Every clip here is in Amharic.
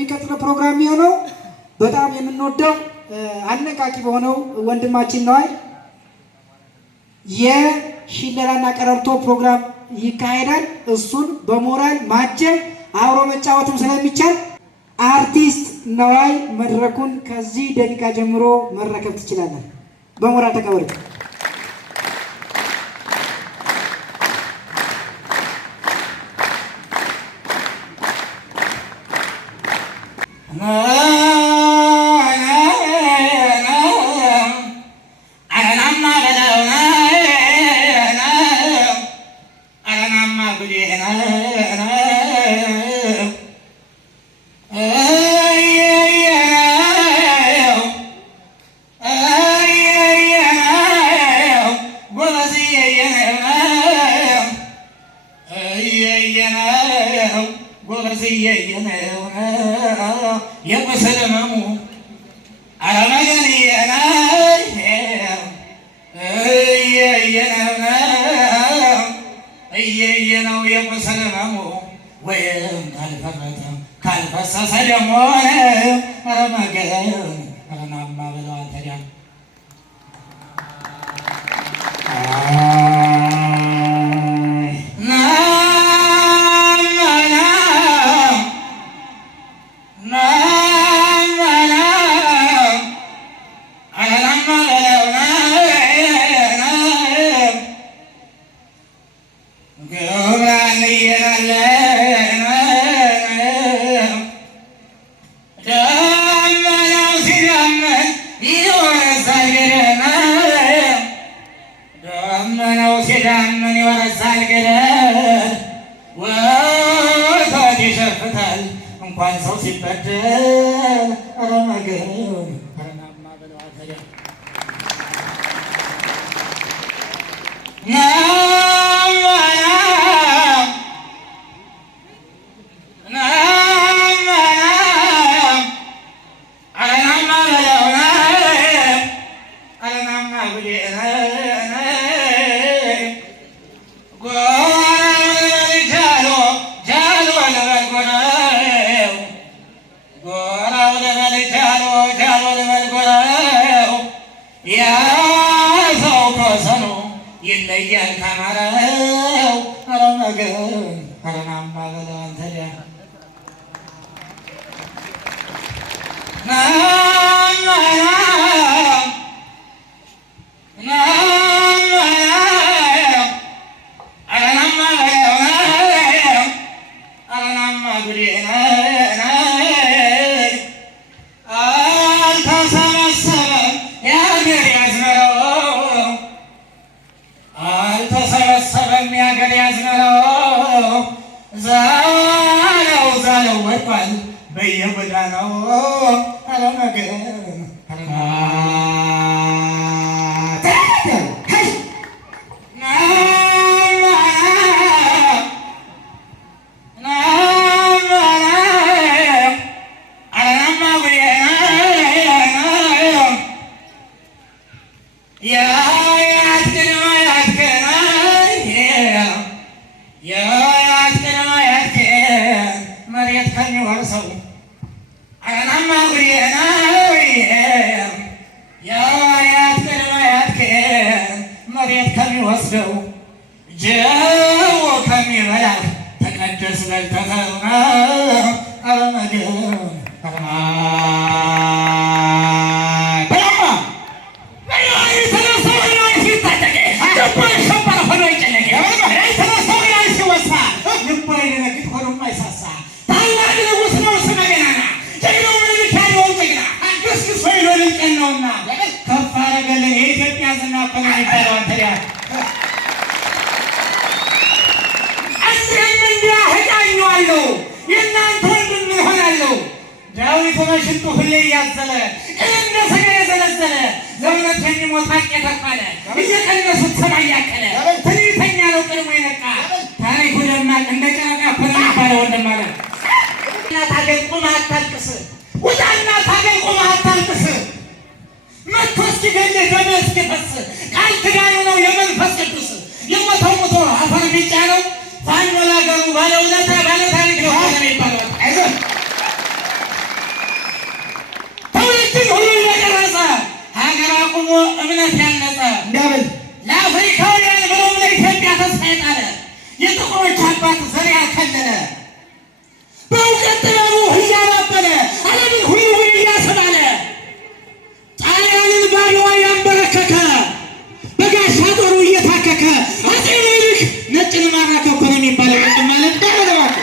የሚቀጥለው ፕሮግራም የሚሆነው በጣም የምንወደው አነቃቂ በሆነው ወንድማችን ነዋይ የሽለላና ቀረርቶ ፕሮግራም ይካሄዳል። እሱን በሞራል ማጀብ አብሮ መጫወትም ስለሚቻል አርቲስት ነዋይ መድረኩን ከዚህ ደቂቃ ጀምሮ መረከብ ትችላለህ። በሞራል ተቀበል። ደግሞ እምነት ያነጸ እንዳበል ለአፍሪካውያን ብሎም ለኢትዮጵያ ተስፋ የጣለ የጥቁሮች አባት ዘር ያከለለ በእውቀት ጥበቡ እያባበለ ዓለምን ሁሉ እያስባለ ጣሊያንን ባድዋ ያንበረከከ በጋሻ ጦሩ እየታከከ አፄ ምኒልክ ነጭን ማረከ እኮ ነው የሚባለው። ወንድም ማለት ዳረባክ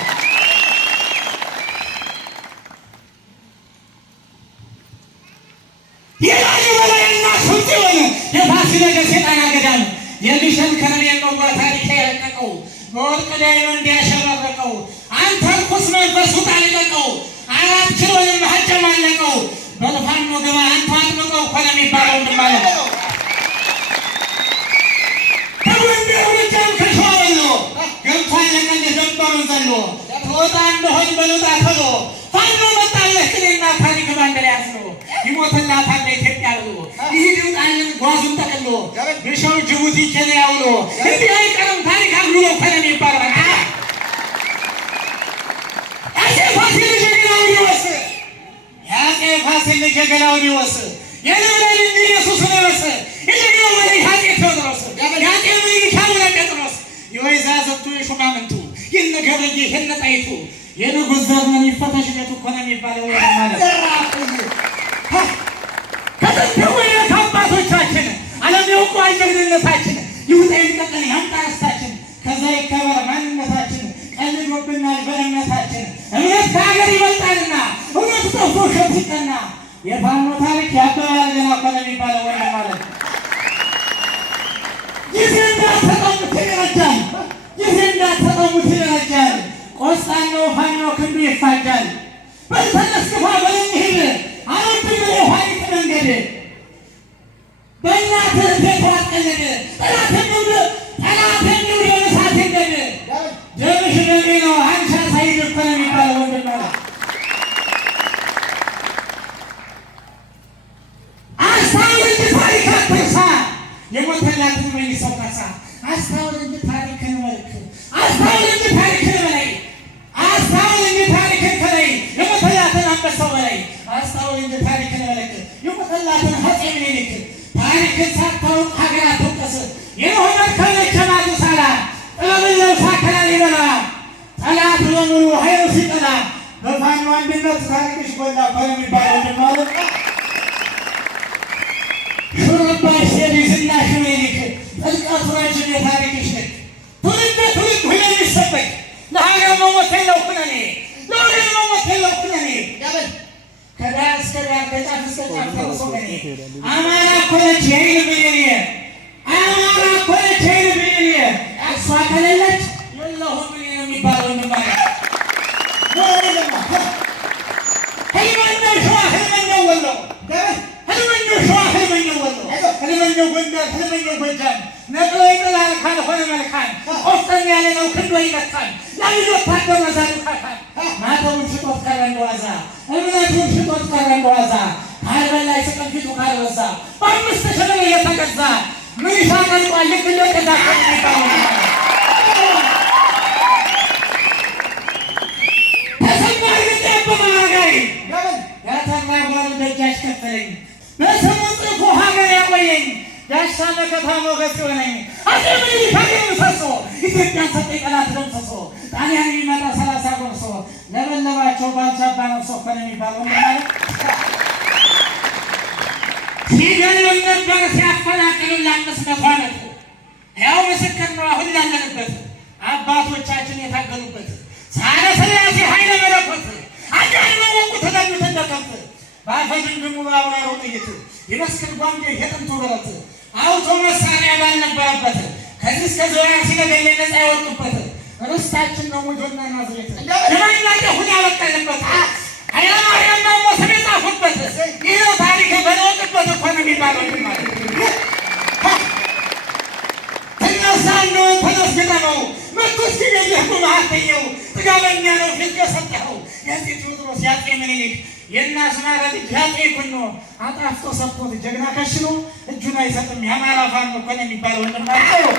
የላሊበላ የእናት ስልጥ የሆነ የፋሲለደስ የጣና ገዳም የግሸን ከነሜን ነው ታሪክ የረቀቀው በወርቅ ዳይመንድ ያሸበረቀው አንተ ርኩስ መንፈስ ውጣ ልቀቀው 4 ኪሎን አጨማለቀው በልፋኖ ገባ አንተ አጥምቀው እኮ ነው የሚባለው። ወንድም ማለት ከጎንደር ጎጃም ከሸዋ ወሎ ገብቷል ለቀን የዘባውን ዘሎ ተወጣ እንደሆን በልጣ ተሎ ፋኖ መጣለህ ቅኔና ታሪክ ባንድ ላይ አስሮ ይሞትላታል ለኢትዮጵያ ብሎ ይሄድም ቃልን ጓዙን ጠቅሎ ብሻው ጅቡቲ ኬንያ ውሎ እንዲህ አይቀርም ታሪክ አግሎ እኮ ነው የሚባለው። አፄ ፋሲል ጀግናውን ይወስ የአፄ ፋሲል ጀግናውን ይወስ የልብላል እንጂ ኢየሱስን ይወስ የጀግናው ወላይ አፄ ቴዎድሮስ የአፄ ምኒልክ አቡነ ጴጥሮስ የወይዛዝርቱ የሹማምንቱ የነ ገብርዬ የነ ጣይቱ የንጉሥ ዘርመን ይፈተሽ ቤቱ እኮ ነው የሚባለው። ማለት ከጥንት ወይነት አባቶቻችን ዓለም ያውቀዋል ጀግንነታችን ይውጣ ይንጠቀን ያምጣ ርስታችን ከዛ ይከበር ማንነታችን ቀልዶብናል በእምነታችን እምነት ከሀገር ይበልጣልና እውነት ጠፍቶ ውሸት ሲቀና የፋኖ ታሪክ ያበባል ገና እኮ ነው የሚባለው። ወንድም ማለት ጊዜ እንዳትጠሙት ይረጃል ጊዜ እንዳትጠሙት ይረጃል ቆስጣናው ፋኖ ክንዱ ይፋጃል በልተነስ ግፋ በለንሂድ አረብን የኋሊት መንገድ በእናትህ ቤት ዋቀለድ ጠላት የሚውድ የመሳት ንገድ ደምሽ ደሜ ነው አንሻ ሳይድ እኮ ነው የሚባለው። ወንድም ማለት አስታውል እንጂ ታሪክ አትርሳ የሞተላትን መንግሥት ካሳ አስታውል እንጂ ታሪክን መልክ አስታውል እንጂ ታሪክን በላይ አስታውል እንጂ ታሪክን ከላይ የሞተላትን አንበሳው በላይ አስታውል እንጂ ታሪክን መልክ የሞተላትን አፄ ምኒልክ ታሪክን ሳታውቅ ሀገር አትወቀስ የሆነ ከለከናቱ ሳላ ጥበብን ለብሳ ከላሊበላ ጠላት በሙሉ ኃይሉ ሲጠላ በፋኖ አንድነት ታሪክሽ ጎላ እኮ ነው የሚባለው። ወንድም ማለት ሹሩባሽ የልጅናሽ ምኒልክ ጥልቀቱ ረጅም የታሪክሽ ልክ ትውልድ ትውልድ ሁሌ የሚሰበክ ለሀገር መሞት የለው ኩነኔ ለወገን መሞት የለው ኩነኔ ከዳር እስከ ዳር ከጫፍ እስከ ጫፍ ተርሶ ገኔ አማራ እኮ ነች የይል ብዬ አማራ እኮ ነች የይል ብዬ እሷ ከሌለች የለሁም እኔ ነው የሚባለው። ወንድም ማለት ህልመኛው ሸዋ ህልመኛው ወሎ ህልመኛው ሸዋ ህልመኛው ወሎ ህልመኛው ጎንደር ህልመኛው ጎጃም ነቅሎ ይጥላል ካልሆነ መልካም ቆፍጠን ያለ ነው ክንዶ ይመታል ለልጅ ወታደር መዛዱ ካካል ማተቡን ሽጦት ቀረ እንደዋዛ እምነቱን ሽጦት ቀረ እንደዋዛ ካልበላይ ስቅም ፊቱ ካልበዛ በ5 ሺህ ብር እየተገዛ ምንሻ ቀልጧል ልክ እንደ ቀዛ የሚባለው ተሰማር ግጤ በማጋሪ ያተማ ጓሉ ደጃች ከፈለኝ በስሙ ጽፎ ሀገር ያቆየኝ ያሻ መከታ ሞገስ ሆነኝ አፄ ምኒልክ ሀገር ምሰሶ ኢትዮጵያን ሰጠኝ ጠላት ደምስሶ ጣሊያን የሚመጣ 30 ጎርሶ ለበለባቸው ባልቻባ ነፍሶ እኮ ነው የሚባለው። ማለት ሲገሉን ነበር ሲያፈናቅሉን ለ500 ዓመት ያው ምስክር ነው አሁን ያለንበት አባቶቻችን የታገሉበት ሳረ ስላሴ ኃይለ መለኮት አዳን ወቁ ተደምተ እንደከፍ ባፈጅን ድሙ ባውራው ጥይት ይመስክር ጓንዴ የጥንቱ ብረት አውቶ መሳሪያ ባልነበረበት ከዚህ እስከ ዙሪያ ሲገኝ ነፃ ያወጡበት ርስታችን ነው ሙጆና ናዝሬት ለማንኛውም ሁሉ ያበቀለበት ኃይለማርያም ነው ስም የጻፉበት ይሄው ታሪክ በለወጥበት እኮ ነው የሚባለው። ማለት ተነሳነው ተነስገጠው መጥቶስ ሲገኘህ በማህተየው ጥጋበኛ ነው ፊት የሰጠኸው የአፄ ቴዎድሮስ የአፄ ምኒልክ የእናስማራ ልጅ ያጤ ኩኖ አጣፍቶ ሰጥቶት ጀግና ከሽኖ እጁን አይሰጥም። የአማራ ፋኖ እኮ ነው የሚባለው። ወንድም ማለት ነው።